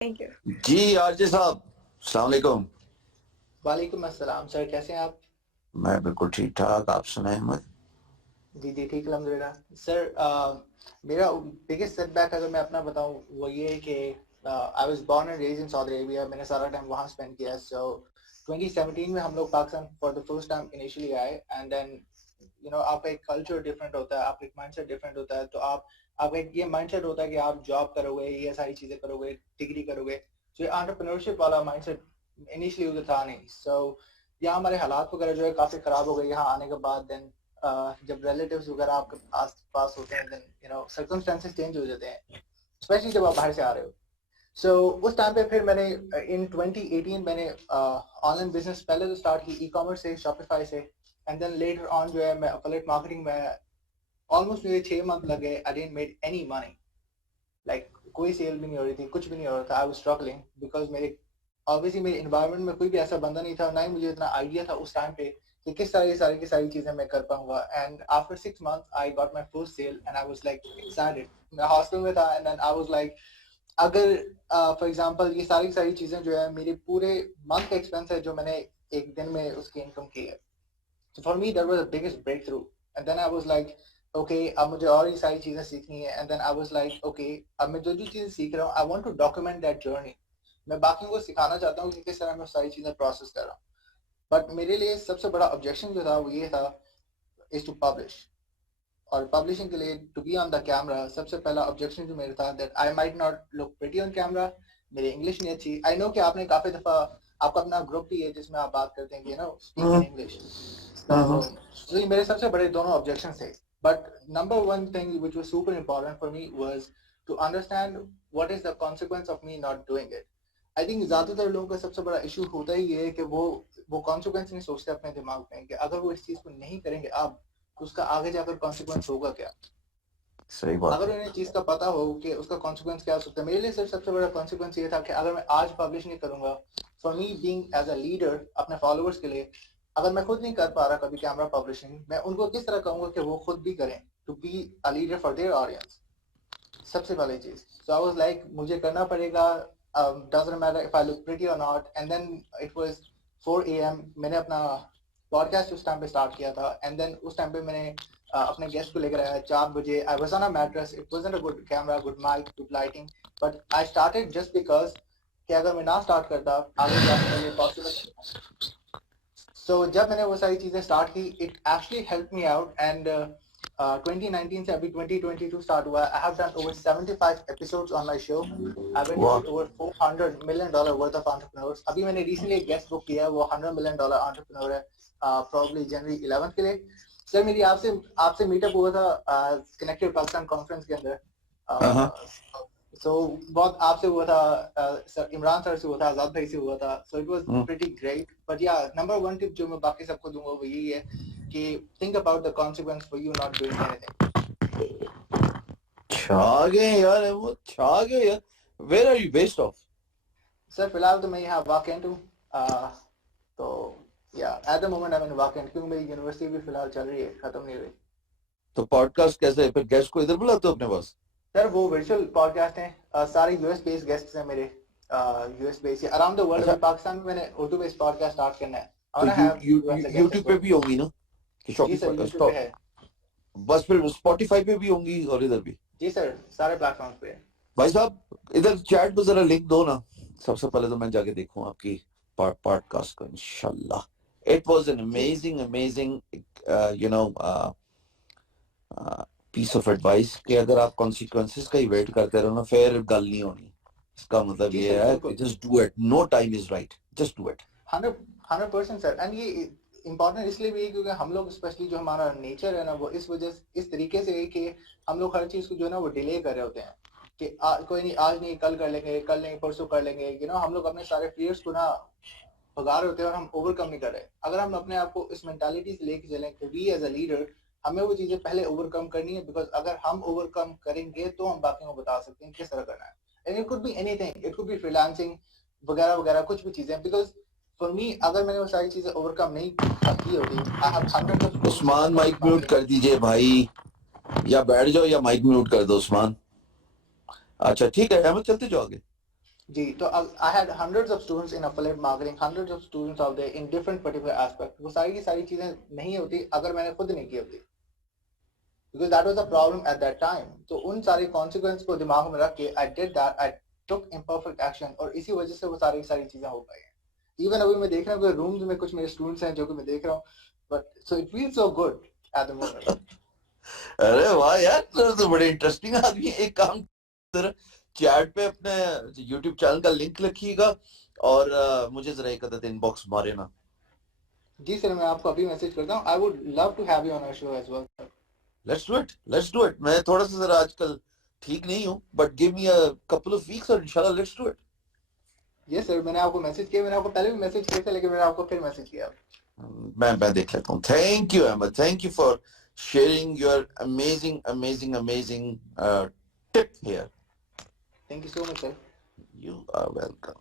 Thank you. Ji RJ साहब, अस्सलाम वालेकुम। वालेकुम अस्सलाम सर, कैसे हैं आप? मैं बिल्कुल ठीक ठाक, आप सुनाए अहमद? जी जी ठीक, अल्हम्दुलिल्लाह सर। मेरा बिगेस्ट सेटबैक अगर मैं अपना बताऊं वो ये है कि I was born and raised in Saudi Arabia. मैंने सारा टाइम वहाँ स्पेंड किया। सो 2017 में हम लोग Pakistan for the first time initially आए एंड देन आपका एक कल्चर डिफरेंट होता है, आपका एक माइंडसेट डिफरेंट होता है। तो आपका एक ये माइंडसेट होता है कि आप जॉब करोगे, ये सारी चीजें करोगे, डिग्री करोगे। तो ये एंटरप्रेन्योरशिप वाला माइंडसेट इनिशियली उधर था नहीं। सो यहाँ हमारे हालात वगैरह जो है काफी खराब हो गए यहाँ आने के बाद। देन जब रिलेटिव्स वगैरह आपके आस पास होते हैं, देन सर्कमस्टेंसेस चेंज हो जाते हैं, स्पेशली जब आप बाहर से आ रहे हो। सो उस टाइम पे फिर मैंने इन 2018 मैंने ऑनलाइन बिजनेस पहले तो स्टार्ट की ई कॉमर्स से, शॉपिफाई से, एंड देन लेटर ऑन जो है मैं एफिलिएट मार्केटिंग में ऑलमोस्ट मुझे 6 मंथ लगे। I didn't made any money, like कोई सेल भी नहीं हो रही थी, कुछ भी नहीं हो रहा था। आई वाज स्ट्रगलिंग बिकॉज मेरे ऑब्वियसली मेरे एनवायरनमेंट में कोई भी ऐसा बंदा नहीं था, ना ही मुझे इतना आइडिया था उस टाइम पे कि किस तरह ये सारी की सारी चीजें मैं कर पाऊंगा। And after 6 months I got my first sale and I was like excited. मैं हॉस्टल में था and then I was like, अगर फॉर एग्जांपल ये सारी सारी चीजें जो है मेरे पूरे मंथ का एक्सपेंस है जो मैंने एक दिन में उसकी इनकम की है। So for me that was the biggest breakthrough. And then I was like, okay, अब मुझे और ये सारी चीजें सीखनी है। And then I was like, okay, अब मैं जो जो चीजें सीख रहा हूँ, I want to document that journey. मैं बाकियों को सिखाना चाहता हूँ कि किस तरह मैं सारी चीजें प्रोसेस कर रहा हूँ। बट मेरे लिए सबसे बड़ा ऑब्जेक्शन जो था वो ये था, is to publish. और पब्लिशिंग के लिए to be on the camera सबसे पहला ऑब्जेक्शन जो मेरा था that I might not look pretty on camera. मेरी इंग्लिश नहीं अच्छी। आई नो कि आपने काफी दफा आपका अपना ग्रुप भी है जिसमें आप बात करते हैं कि स्पीक इन इंग्लिश। तो ये मेरे सबसे बड़े दोनों ऑब्जेक्शन थे। But number one thing which was super important for me was to understand what is the consequence of me not doing it. I think ज्यादातर लोगों का सबसे बड़ा इशू होता ही ये है कि वो कॉन्सिक्वेंस नहीं सोचते अपने दिमाग में कि अगर वो इस चीज को नहीं करेंगे अब तो उसका आगे जाकर कॉन्सिक्वेंस होगा क्या। सही बात। अगर उन्हें चीज का पता हो कि उसका कॉन्सिक्वेंस क्या हो सकता है। मेरे लिए सिर्फ सबसे बड़ा कॉन्सिक्वेंस ये था कि अगर मैं आज पब्लिश नहीं करूंगा, for me being as a leader अपने फॉलोअर्स के लिए, अगर मैं खुद नहीं कर पा रहा कभी कैमरा पब्लिशिंग, मैं उनको किस तरह कहूंगा कि वो खुद भी करें, to be a leader for their audience. सबसे पहली चीज। सो आई वाज लाइक मुझे करना पड़ेगा, doesn't matter if I look pretty और not. And then it was 4 AM मैंने अपना पॉडकास्ट उस टाइम पे स्टार्ट किया था। एंड देन उस टाइम पे मैंने अपने गेस्ट को लेकर आया 4 बजे। I was on a mattress, it wasn't a good camera, good mic, good lighting, but I started just because कि अगर मैं ना स्टार्ट करता आगे जाके मेरे लिए पॉसिबल। सो जब मैंने वो सारी चीजें स्टार्ट की, it actually help me out. And 2019 से अभी 2022 स्टार्ट हुआ। I have done over 75 episodes on my show. I have interviewed over $400 million worth of entrepreneurs. अभी मैंने रिसेंटली एक गेस्ट बुक किया है, वो $100 million एंटरप्रेन्योर है, प्रोबब्ली जनवरी 11 के लिए। सर मेरी आपसे मीटअप हुआ था कनेक्टेड पाकिस्तान कॉन्फ्रेंस के अंदर। सो बहुत आपसे हुआ था, सर इमरान सर से हुआ था, आजाद भाई से हुआ था। So it was pretty great. But yeah number one tip जो मैं बाकी सबको दूंगा वो यही है कि think about the consequence for you not doing anything. छा गए यार, वो छा गए यार। Where are you based of? Sir फिलहाल तो मैं यहाँ वाकेंट हूँ। तो yeah at the moment I am in vacant, क्योंकि मेरी यूनिवर्सिटी भी फिलहाल चल रही है, खत्म नहीं हुई। तो पॉडकास्ट कैसे है? फिर गेस्ट को इधर बुलाते हो अपने पास? सर वो वर्चुअल पॉडकास्ट हैं, सारे यूएस बेस्ड गेस्ट्स हैं मेरे, US based around the world. Pakistan में मैंने उर्दू बेस्ड पॉडकास्ट स्टार्ट करना है। तो यूट्यूब पे भी होंगी ना? जी सर यूट्यूब पे है। बस फिर स्पॉटिफाई पे भी होंगी और इधर भी? जी सर सारे प्लेटफॉर्म्स पे है। भाई साहब इधर चैट में जरा लिंक दो ना। सबसे पहले तो मैं जाके देखूं आपकी पॉडकास्ट को इंशाल्लाह। It was an amazing piece of advice कि अगर आप कॉन्सिक्वेंसेस का ही वेट करते रहो ना, फिर गल नहीं होनी। इसका मतलब ये है कि just do it, no time is right, just do it. 100% sir. And ये इम्पोर्टेंट इसलिए भी है क्योंकि हम लोग स्पेशली जो हमारा नेचर है ना, वो इस वजह से इस तरीके से है कि हम लोग हर चीज को जो है ना वो डिले कर रहे होते हैं कि कोई नहीं, आज नहीं कल कर लेंगे, कल नहीं परसों कर लेंगे। हम लोग अपने सारे फियर्स को ना भगा रहे होते हैं और हम ओवरकम नहीं कर रहे। अगर हम अपने आप को इस मेंटालिटी से लेके चलें कि वी एज अ लीडर हमें वो चीजें पहले ओवरकम करनी है, बिकॉज अगर हम ओवरकम करेंगे तो हम बाकियों को बता सकते हैं किस तरह करना है। And it could be anything, it could be freelancing वगैरह वगैरह, कुछ भी चीजें। बिकॉज फॉर मी अगर मैंने वो सारी चीजें ओवरकम नहीं की होती, I have hundreds of. Usman mic mute कर दीजिए भाई, या बैठ जाओ या माइक म्यूट कर दो उस्मान। अच्छा ठीक है अहमद, चलते जाओ आगे। जी, तो I had hundreds of students in affiliate marketing, hundreds of students out there in different particular aspect. वो सारी की सारी चीजें नहीं होती अगर मैंने खुद नहीं की होती, because that was a problem at that time. तो उन सारी consequence को दिमाग में रख के I did that, I took imperfect action, और इसी वजह से वो सारी सारी चीजें हो पाई हैं. Even अभी मैं देख रहा हूँ रूम्स में कुछ मेरे स्टूडेंट्स हैं जो कि मैं देख रहा हूँ, but so it feels so good at the moment. अरे वाह यार, तो बड़े इंटरेस्टिंग आदमी है. एक काम कर, चैट पे अपने YouTube चैनल का लिंक लिखिएगा और मुझे जरा एक आधा इनबॉक्स मारे ना. जी सर, मैं आपको अभी मैसेज करता हूँ. I would love to have you on our show as well. Let's do it. Let's do it. मैं थोड़ा सा जरा आजकल ठीक नहीं हूँ, but give me a couple of weeks और इंशाल्लाह let's do it. Yes sir, मैंने आपको मैसेज किया, मैंने आपको पहले भी मैसेज किया था, लेकिन मैंने आपको फिर मैसेज किया. मैं देख लेता हूँ. Thank you, Ahmed. Thank you for sharing your amazing tip here. Thank you so much sir. You are welcome.